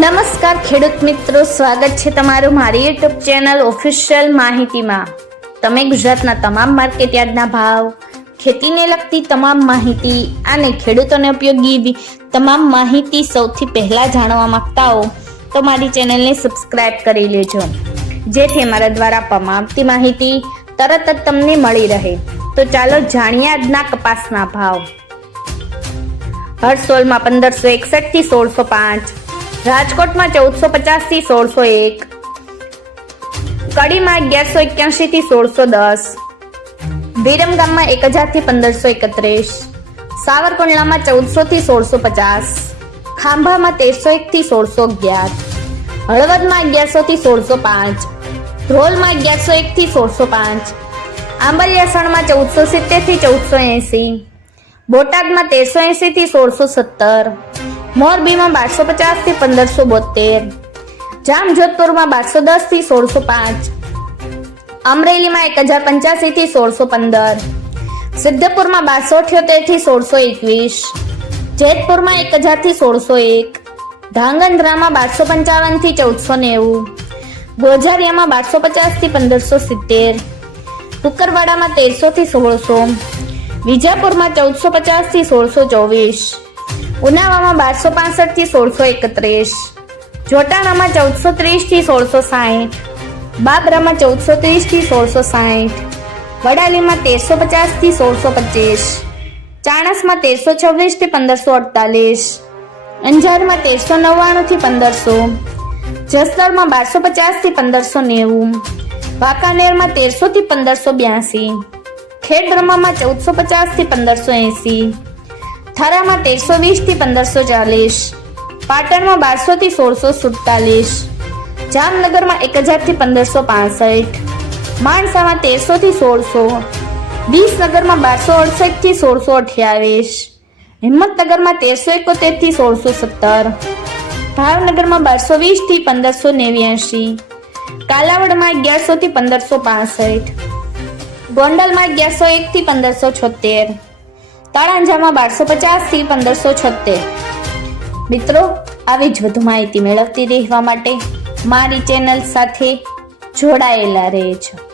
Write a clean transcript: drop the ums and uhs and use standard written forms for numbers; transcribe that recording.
નમસ્કાર ખેડૂત મિત્રો, સ્વાગત છે તમારું મારી યુટ્યુબ ચેનલ ઓફિશિયલ માહિતીમાં। તમે ગુજરાતના તમામ માર્કેટ યાર્ડના ભાવ, ખેતીને લગતી તમામ માહિતી અને ખેડૂતોને ઉપયોગી તમામ માહિતી સૌથી પહેલા જાણવા માંગતા હો તો મારી ચેનલને સબસ્ક્રાઇબ કરી લેજો, જેથી અમારા દ્વારા આપવામાં આવતી માહિતી તરત જ તમને મળી રહે। તો ચાલો જાણીએ આજના કપાસના ભાવ। હરસોલમાં 1561 થી 1605, રાજકોટમાં 1450 થી 1601, કડીમાં 1181 થી 1610, વિરમગામમાં 1000 થી 1531, સાવરકુંડલામાં 1400 થી 1650, ખાંભામાં 1301 થી 1611, હળવદમાં 1100 થી 1605, ધ્રોલમાં 1101 થી 1605, આંબલિયાસણમાં 1470 થી 1480, બોટાદમાં 1380 થી 1617, મોરબીમાં 1250 થી 1572, જામજોધપુરમાં 1210 થી 1605, અમરેલીમાં 1085 થી 1615, સિદ્ધપુરમાં 1278 થી 1621, જેતપુરમાં 1000 થી 1601, ધાંગધ્રામાં 1255 થી 1490, ગોઝારિયામાં 1250 થી 1570, કુકરવાડામાં 1300 થી 1600, વિજાપુરમાં 1450 થી 1624, ઉનાવામાં 1265 થી 1631, જોટાણામાં 1430 થી 1660, બાબરામાં 1430 થી 1660, વડાલીમાં 1350 થી 1625, ચાણસમાં 1326 થી 1548, અંજારમાં 1399 થી 1500, જસદણમાં 1250 થી 1590, વાંકાનેરમાં 1300 થી 1582, ખેડબ્રહ્મામાં 1450 થી 1580, થરામાં 1320 થી 1540, પાટણમાં 1200 થી 1647, જામનગરમાં 1000 થી 1565, માણસામાં 1300 થી 1600, વિસનગરમાં 1268 થી 1628, હિંમતનગરમાં 1371 થી 1617, ભાવનગરમાં 1220 થી 1589, કાલાવડમાં 1100 થી 1565, ગોંડલમાં 1101 થી 1576, તળાંજામાં 1250 થી 1576। મિત્રો, આવી જ વધુ માહિતી મેળવતી રહેવા માટે મારી ચેનલ સાથે જોડાયેલા રહેજો।